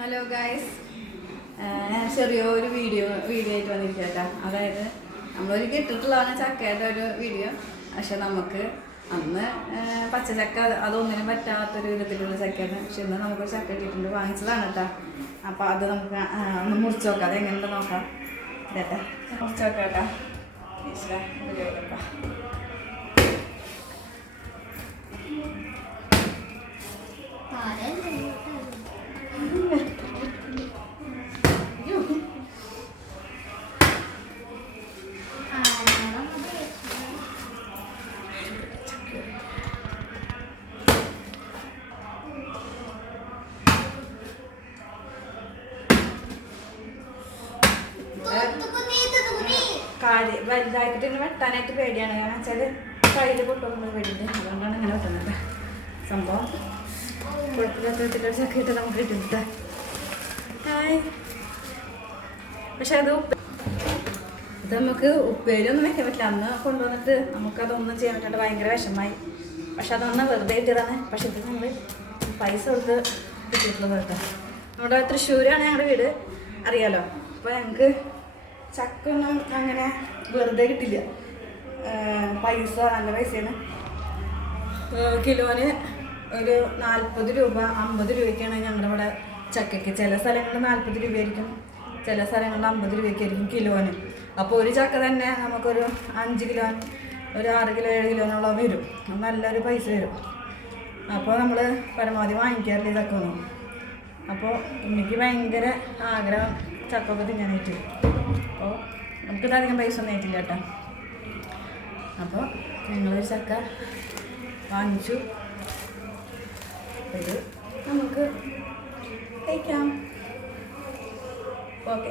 Hello guys, ഞാൻ ചെറിയൊരു video ആയിട്ട് വന്നിരിക്കട്ടാ. അതായത് നമ്മളൊരു ഇട്ടിട്ടുള്ളതാണ് ചക്കയുടെ ഒരു വീഡിയോ. പക്ഷെ നമുക്ക് അന്ന് പച്ചച്ചക്ക അതൊന്നിനും പറ്റാത്തൊരു വിധത്തിലുള്ള ചക്കയാണ്. പക്ഷെ ഇന്ന് നമുക്കൊരു ചക്ക ഇട്ടിട്ടുണ്ട്, വാങ്ങിച്ചതാണ് കേട്ടോ. അപ്പം അത് നമുക്ക് ഒന്ന് മുറിച്ച് നോക്കാം, അതെങ്ങനെയുണ്ട് നോക്കാം. ഇതേട്ടാ മുറിച്ച് നോക്കാം കേട്ടോ. വലുതായിട്ട് ഇങ്ങനെ വെട്ടാനായിട്ട് പേടിയാണ്. കാരണം വെച്ചാൽ കയ്യിൽ പൊട്ടുമ്പോൾ പേടിയുണ്ട്. അതുകൊണ്ടാണ് ഇങ്ങനെ വെട്ടുന്നത്. സംഭവം കുഴപ്പമില്ലാത്ത ചക്കയിട്ട് നമുക്ക് കിട്ടുന്നത്. പക്ഷെ അത് നമുക്ക് ഉപ്പേരിയൊന്നും വെക്കാൻ പറ്റില്ല. അന്ന് കൊണ്ടുവന്നിട്ട് നമുക്കതൊന്നും ചെയ്യാൻ പറ്റാണ്ട് ഭയങ്കര വിഷമായി. പക്ഷെ അതൊന്ന് വെറുതെ കിട്ടിയതാണ്. പക്ഷെ ഇത് നമ്മൾ പൈസ കൊടുത്ത് കിട്ടിയിട്ടുള്ളത് കേട്ടോ. നമ്മുടെ തൃശ്ശൂരാണ് ഞങ്ങളുടെ വീട്, അറിയാലോ. അപ്പോൾ ഞങ്ങൾക്ക് ചക്ക ഒന്നും അങ്ങനെ വെറുതെ കിട്ടില്ല. പൈസ നല്ല പൈസയാണ്. കിലോന് ഒരു 40 രൂപ 50 രൂപയ്ക്കാണ് ഞങ്ങളുടെ ഇവിടെ ചക്കയ്ക്ക്. ചില സ്ഥലങ്ങളിൽ 40 രൂപയായിരിക്കും, ചില സ്ഥലങ്ങളിൽ 50 രൂപയ്ക്കായിരിക്കും കിലോന്. അപ്പോൾ ഒരു ചക്ക തന്നെ നമുക്കൊരു 5 കിലോ, ഒരു 6 കിലോ 7 കിലോനോളം വരും. നല്ലൊരു പൈസ വരും. അപ്പോൾ നമ്മൾ പരമാവധി വാങ്ങിക്കാറില്ല ചക്ക ഒന്നും. അപ്പോൾ എനിക്ക് ഭയങ്കര ആഗ്രഹം ചക്കൊക്കെ തിന്നാനായിട്ട്. അപ്പോൾ നമുക്കിത് അധികം പൈസ ഒന്നും ആയിട്ടില്ല കേട്ടോ. അപ്പോൾ ഞങ്ങളൊരു ചക്ക വാങ്ങിച്ചു. ഇത് നമുക്ക് കഴിക്കാം. ഓക്കെ.